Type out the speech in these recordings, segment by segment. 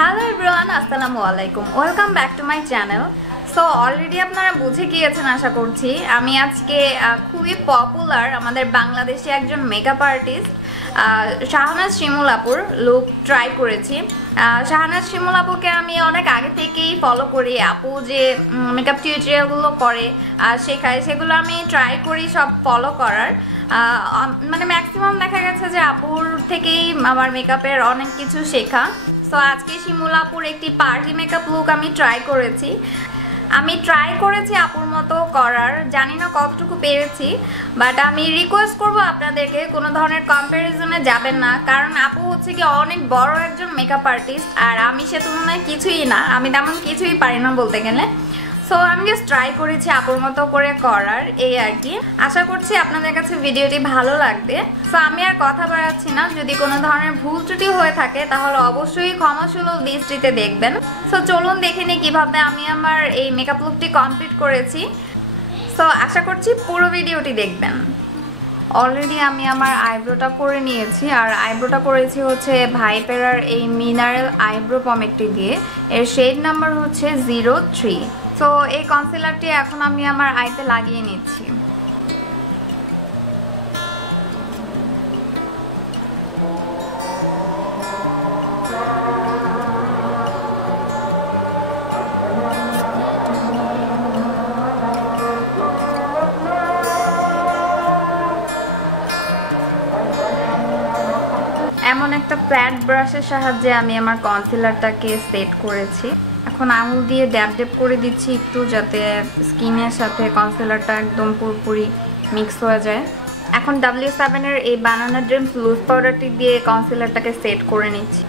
Hello everyone, আসসালামু আলাইকুম, welcome back to my channel. So already আপনারা বুঝে গিয়েছেন আশা করছি। আমি আজকে খুবই পপুলার আমাদের বাংলাদেশি একজন মেকআপ আর্টিস্ট শাহনাজ শিমুল আপুর লুক ট্রাই করেছি। শাহনাজ শিমুল আপুকে আমি অনেক আগে থেকেই ফলো করি। আপু যে মেকআপ টিউটোরিয়ালগুলো করে শেখায়, সেগুলো আমি ট্রাই করি সব ফলো করার। মানে ম্যাক্সিমাম দেখা গেছে যে আপুর থেকেই আমার মেকআপের অনেক কিছু শেখা। সো আজকে শিমুল আপুর একটি পার্টি মেকআপ লুক আমি ট্রাই করেছি আপুর মতো করার। জানি না কতটুকু পেরেছি, বাট আমি রিকোয়েস্ট করব আপনাদেরকে কোনো ধরনের কম্প্যারিজনে যাবেন না, কারণ আপু হচ্ছে কি অনেক বড় একজন মেকআপ আর্টিস্ট, আর আমি সে তুলনায় কিছুই না, আমি তেমন কিছুই পারি না বলতে গেলে। সো আমি জাস্ট ট্রাই করেছি আপুর মতো করে করার, এই আর কি। আশা করছি আপনাদের কাছে ভিডিওটি ভালো লাগবে। সো আমি আর কথা বাড়াচ্ছি না, যদি কোনো ধরনের ভুল ত্রুটি হয়ে থাকে তাহলে অবশ্যই ক্ষমাসুলভ দৃষ্টিতে দেখবেন। সো চলুন দেখে নিই কীভাবে আমি আমার এই মেকআপ লুকটি কমপ্লিট করেছি। সো আশা করছি পুরো ভিডিওটি দেখবেন। অলরেডি আমি আমার আইব্রোটা করে নিয়েছি, আর আইব্রোটা করেছি হচ্ছে ভাইপেরার এই মিনারেল আইব্রো পমেটটি দিয়ে। এর শেড নাম্বার হচ্ছে 03। সো এই কনসিলারটি এখন আমি আমার আইতে লাগিয়ে নিচ্ছি। এমন একটা ফ্ল্যাট ব্রাশের সাহায্যে আমি আমার কনসিলারটাকে সেট করেছি। এখন আঙুল দিয়ে ড্যাব ড্যাব করে দিচ্ছি একটু, যাতে স্কিনের সাথে কনসিলারটা একদম পুরোপুরি মিক্স হয়ে যায়। এখন W7 এর এই বানানা ড্রিমস লুজ পাউডারটি দিয়ে কনসিলারটাকে সেট করে নিচ্ছি।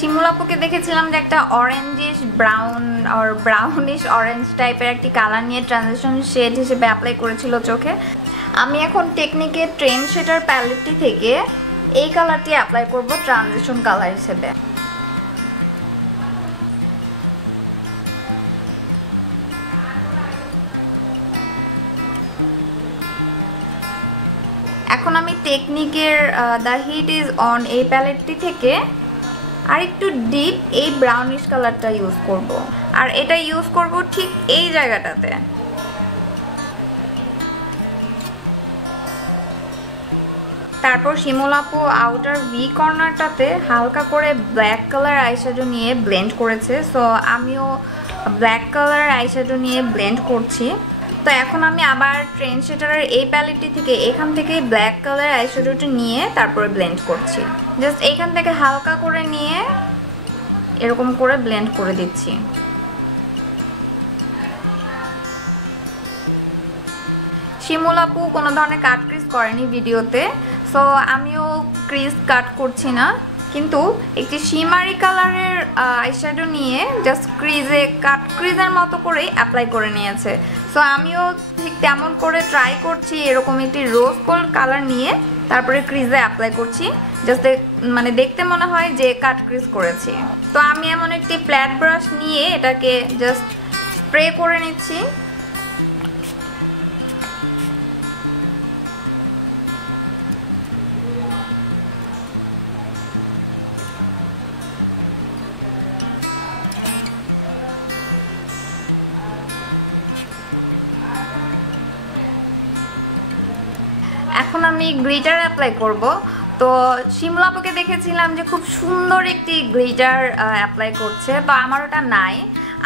শিমুল আপুকে দেখেছিলাম যে একটা অরেঞ্জিশ ব্রাউন আর ব্রাউনিশ অরেঞ্জ টাইপের একটি কালার নিয়ে ট্রানজিশন শেড হিসেবে অ্যাপ্লাই করেছিল চোখে। আমি এখন টেকনিকের ট্রেন্ডশেটার প্যালেটটি থেকে এই কালারটি অ্যাপ্লাই করব ট্রানজিশন কালার হিসেবে। এখন আমি টেকনিকের দ্য হিট ইজ অন এই প্যালেটটি থেকে আর একটু ডিপ এই ব্রাউনিশ কালারটা ইউজ করব, আর এটা ইউজ করব ঠিক এই জায়গাটাতে। তারপর শিমুল আপু আউটার ভি কর্নারটাতে হালকা করে ব্ল্যাক কালার আইশ্যাডো নিয়ে ব্লেন্ড করেছে। সো আমিও ব্ল্যাক কালার আইশ্যাডো নিয়ে ব্লেন্ড করছি। তো এখন আমি আবার ট্রেন্ডশেটারের এই প্যালেটটি থেকে এখান থেকে ব্ল্যাক কালার আইশ্যাডোটা নিয়ে তারপরে ব্লেন্ড করছি। জাস্ট এইখান থেকে হালকা করে নিয়ে এরকম করে ব্লেন্ড করে দিচ্ছি। শিমুল আপু কোনো ধরনের কাট ক্রিজ করেনি ভিডিওতে, সো আমিও ক্রিজ কাট করছি না, কিন্তু একটি শিমারি কালারের আইশ্যাডো নিয়ে জাস্ট ক্রিজে কাট ক্রিজের মতো করেই অ্যাপ্লাই করে নিয়েছে। সো আমিও ঠিক তেমন করে ট্রাই করছি, এরকম একটি রোজ গোল্ড কালার নিয়ে তারপরে ক্রিজে অ্যাপ্লাই করছি, জাস্ট মানে দেখতে মনে হয় যে কাট ক্রিজ করেছি। তো আমি এমন একটি ফ্ল্যাট ব্রাশ নিয়ে এটাকে জাস্ট স্প্রে করে নিচ্ছি। এখন আমি গ্লিটার অ্যাপ্লাই করব। তো শিমুল আপুকে দেখেছিলাম যে খুব সুন্দর একটি গ্লিটার অ্যাপ্লাই করছে, তো আমার ওটা নাই।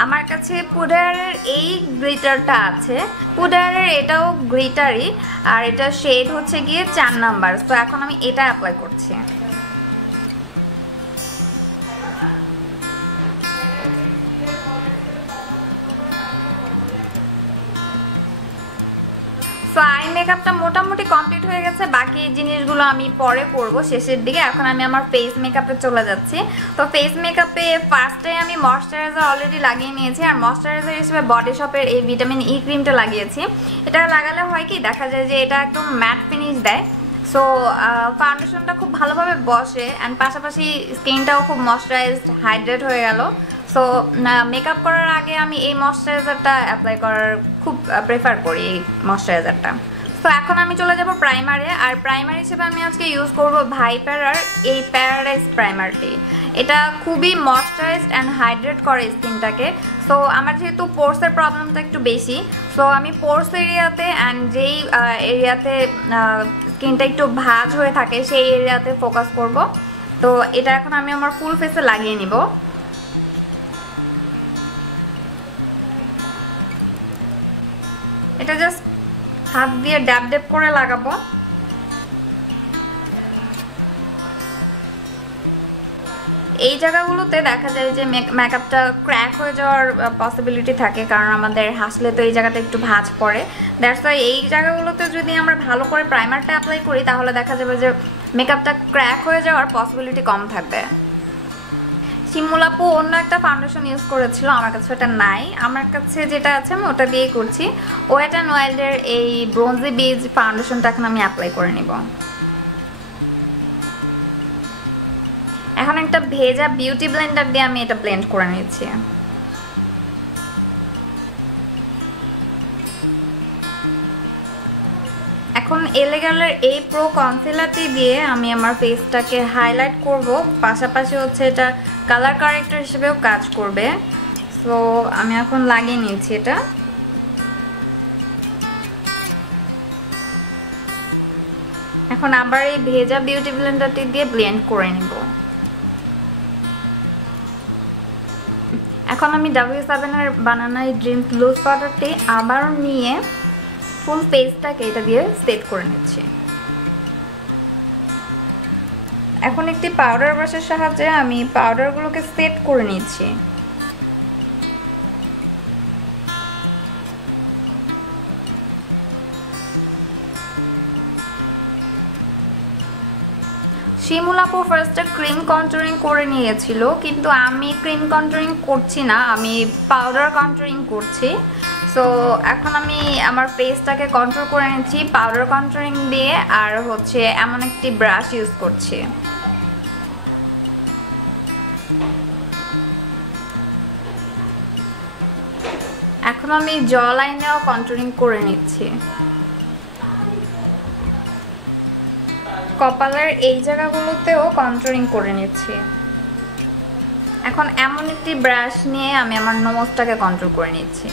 আমার কাছে পুডারের এই গ্লিটারটা আছে। পুডারের এটাও গ্লিটারই, আর এটা শেড হচ্ছে গিয়ে 4 নাম্বার। তো এখন আমি এটা অ্যাপ্লাই করছি। সো আই মেকআপটা মোটামুটি কমপ্লিট হয়ে গেছে, বাকি জিনিসগুলো আমি পরে করব শেষের দিকে। এখন আমি আমার ফেস মেকআপে চলে যাচ্ছি। তো ফেস মেকআপে ফার্স্টে আমি ময়শ্চারাইজার অলরেডি লাগিয়ে নিয়েছি, আর ময়শ্চারাইজার হিসেবে বডি শপের এই ভিটামিন ই ক্রিমটা লাগিয়েছি। এটা লাগালে হয় কি, দেখা যায় যে এটা একদম ম্যাট ফিনিশ দেয়। সো ফাউন্ডেশনটা খুব ভালোভাবে বসে, অ্যান্ড পাশাপাশি স্কিনটাও খুব ময়শ্চারাইজড হাইড্রেট হয়ে গেল। সো মেকআপ করার আগে আমি এই ময়শ্চারাইজারটা অ্যাপ্লাই করার খুব প্রেফার করি, এই ময়শ্চারাইজারটা। তো এখন আমি চলে যাব প্রাইমারে। আর প্রাইমার হিসেবে আমি আজকে ইউজ করব ভাইপেরার এই প্যারাডাইস প্রাইমারটি। এটা খুবই ময়শ্চারাইজড অ্যান্ড হাইড্রেট করে স্কিনটাকে। সো আমার যেহেতু পোর্সের প্রবলেমটা একটু বেশি, সো আমি পোর্স এরিয়াতে অ্যান্ড যেই এরিয়াতে স্কিনটা একটু ভাঁজ হয়ে থাকে সেই এরিয়াতে ফোকাস করব। তো এটা এখন আমি আমার ফুল ফেসে লাগিয়ে নিব। এটা জাস্ট হাত দিয়ে ড্যাব ড্যাব করে লাগাবো। এই জায়গাগুলোতে দেখা যায় যে মেকআপটা ক্র্যাক হয়ে যাওয়ার পসিবিলিটি থাকে, কারণ আমাদের হাসলে তো এই জায়গাটা একটু ভাঁজ পড়ে। দ্যাটস ওয়াই এই জায়গাগুলোতে যদি আমরা ভালো করে প্রাইমারটা অ্যাপ্লাই করি তাহলে দেখা যাবে যে মেকআপটা ক্র্যাক হয়ে যাওয়ার পসিবিলিটি কম থাকবে। শিমুল আপু অন্য একটা ফাউন্ডেশন ইউজ করেছিল, আমার কাছে ওটা নাই। আমার কাছে যেটা আছে আমি ওটা দিয়েই করছি। ওয়েট অ্যান্ড ওয়াইল্ডের এই ব্রোঞ্জি বিজ ফাউন্ডেশনটা এখন আমি অ্যাপ্লাই করে নিব। এখন একটা ভেজা বিউটি ব্লেন্ডার দিয়ে আমি এটা ব্লেন্ড করে নিচ্ছি। এখন এলেগালের এই প্রো কনসিলারটি দিয়ে আমি আমার ফেসটাকে হাইলাইট করব, পাশাপাশি হচ্ছে এটা কালার কারেক্টর হিসেবেও কাজ করবে। সো আমি এখন লাগিয়ে নিয়েছি এটা। এখন আবার এই ভেজা বিউটি ব্লেন্ডারটি দিয়ে ব্লেন্ড করে নিব। এখন আমি W7 এর বানানা ড্রিম লুজ পাউডারটি আবার নিয়ে ফুল ফেসটাকে এটা দিয়ে সেট করে নিচ্ছি। এখন একটি পাউডার ব্রাশের সাহায্যে আমি পাউডারগুলোকে সেট করে নিচ্ছি। শিমুল আপু ফার্স্টে ক্রিম কন্টুরিং করে নিয়েছিল, কিন্তু আমি ক্রিম কন্টুরিং করছি না, আমি পাউডার কন্টুরিং করছি। সো এখন আমি আমার ফেসটাকে কন্ট্রোল করে নিচ্ছি পাউডার কন্ট্রোলিং দিয়ে, আর হচ্ছে এমন একটি ব্রাশ ইউজ করছি। এখন আমি জ লাইনেও কন্ট্রোলিং করে নিচ্ছি। কপালের এই জায়গাগুলোতেও কন্ট্রোলিং করে নিচ্ছি। এখন এমন একটি ব্রাশ নিয়ে আমি আমার নোজটাকে কন্ট্রোল করে নিচ্ছি।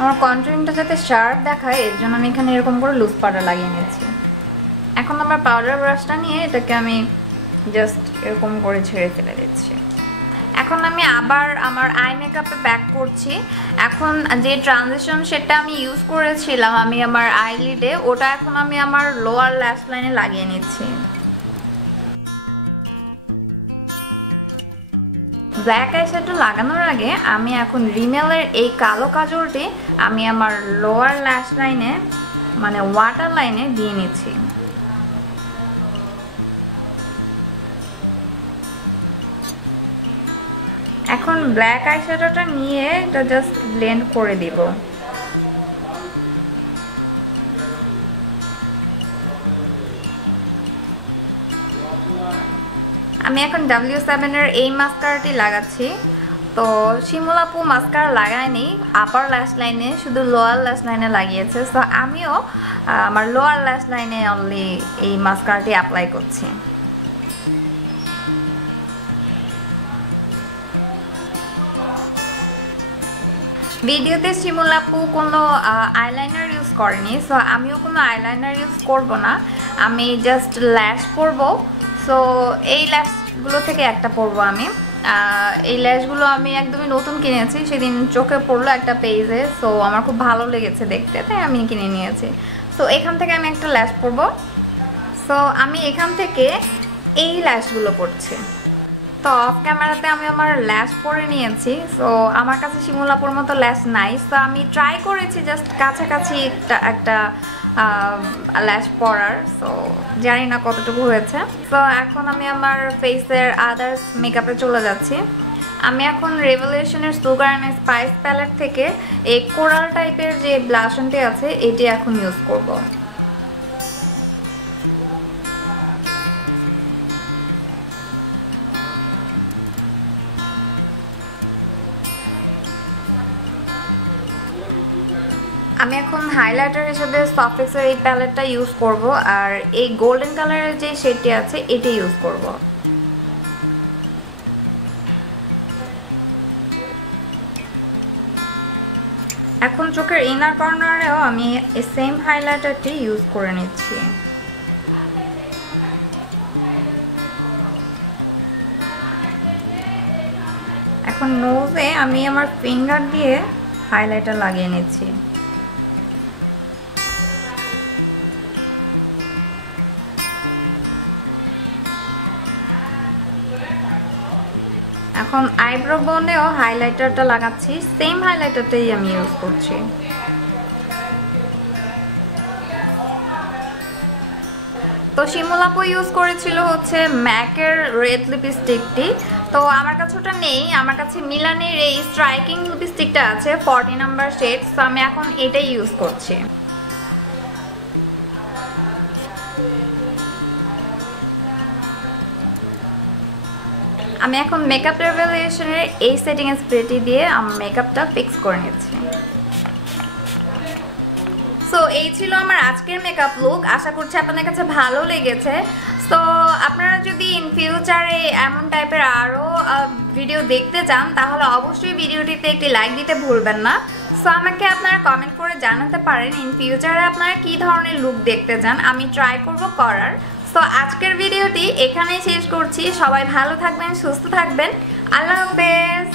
আমার কন্ট্রোলিংটা যাতে শার্প দেখায় এর জন্য আমি এখানে এরকম করে লুজ পাউডার লাগিয়ে নিয়েছি। এখন আমার পাউডার ব্রাশটা নিয়ে এটাকে আমি জাস্ট এরকম করে ছেড়ে ফেলে দিচ্ছি। এখন আমি আবার আমার আই মেকআপে ব্যাক করছি। এখন যে ট্রানজিশন সেটা আমি ইউজ করেছিলাম আমি আমার আইলিডে, ওটা এখন আমি আমার লোয়ার ল্যাশ লাইনে লাগিয়ে নিচ্ছি। ব্ল্যাক আইশ্যাডো লাগানোর আগে আমি এখন রিমেলের এই কালো কাজলটি আমি আমার লোয়ার ল্যাশ লাইনে মানে ওয়াটার লাইনে দিয়ে নিচ্ছি। এখন ব্ল্যাক আইশ্যাডোটা নিয়ে এটা জাস্ট ব্লেন্ড করে দিব। আমি এখন W7 এর এই মাস্কারাটি লাগাচ্ছি। তো শিমুল আপু মাস্কারা লাগায়নি আপার ল্যাশ লাইনে, শুধু লোয়ার ল্যাশ লাইনে লাগিয়েছে। সো আমিও আমার লোয়ার ল্যাশ লাইনে অনলি এই মাস্কারাটি অ্যাপ্লাই করছি। ভিডিওতে শিমুল আপু কোনো আইলাইনার ইউজ করেনি, সো আমিও কোনো আইলাইনার ইউজ করব না, আমি জাস্ট ল্যাশ পরব। সো এই ল্যাশগুলো থেকে একটা পরবো আমি। এই ল্যাশগুলো আমি একদমই নতুন কিনেছি, সেদিন চোখে পড়লো একটা পেজে, সো আমার খুব ভালো লেগেছে দেখতে, তাই আমি কিনে নিয়েছি। সো এখান থেকে আমি একটা ল্যাশ পরবো। সো আমি এখান থেকে এই ল্যাশগুলো পরছি। তো অফ ক্যামেরাতে আমি আমার ল্যাশ পরে নিয়েছি। সো আমার কাছে শিমুল আপুর মতো ল্যাশ নাই, সো আমি ট্রাই করেছি জাস্ট কাছাকাছি একটা ল্যাশ পরার। সো জানি না কতটুকু হয়েছে। তো এখন আমি আমার ফেসের আদার্স মেকআপে চলে যাচ্ছি। আমি এখন রেভলিউশনের সুগার এন্ড স্পাইস প্যালেট থেকে এই কোরাল টাইপের যে ব্লাশনটি আছে এটি এখন ইউজ করব। আমি এখন হাইলাইটার হিসেবে সফেক্সের এই প্যালেটটা ইউজ করব আর এই গোল্ডেন কালারের যে শেডটি আছে এটি ইউজ করব। এখন চোখের ইনার কর্নারেও আমি এই সেম হাইলাইটারটি ইউজ করে নিচ্ছি। এখন নোজে আমি আমার ফিঙ্গার দিয়ে হাইলাইটার লাগিয়ে নিচ্ছি। এখন আইব্রো বোনেও হাইলাইটারটা লাগাচ্ছি, সেম হাইলাইটারটাই আমি ইউজ করছি। তো শিমুল আপু ইউজ করেছিল হচ্ছে ম্যাকের রেড লিপস্টিকটি, তো আমার কাছে ওটা নেই, আমার কাছে মিলানের এই স্ট্রাইকিং লিপস্টিকটা আছে 40 নাম্বার শেড, তো আমি এখন এটাই ইউজ করছি। আমি এখন মেকআপ রেভলিউশনের এই সেটিং স্প্রেটি দিয়ে আমার মেকআপটা ফিক্স করে নিচ্ছি। সো এই ছিল আমার আজকের মেকআপ লুক, আশা করছি আপনাদের কাছে ভালো লেগেছে। সো আপনারা যদি ইন ফিউচারে এমন টাইপের আরও ভিডিও দেখতে চান তাহলে অবশ্যই ভিডিওটিতে একটি লাইক দিতে ভুলবেন না। সো আমাকে আপনারা কমেন্ট করে জানাতে পারেন ইন ফিউচারে আপনারা কী ধরনের লুক দেখতে চান, আমি ট্রাই করব করার। সো আজকের ভিডিওটি এখানেই শেষ করছি, সবাই ভালো থাকবেন, সুস্থ থাকবেন, আল্লাহ হাফেজ।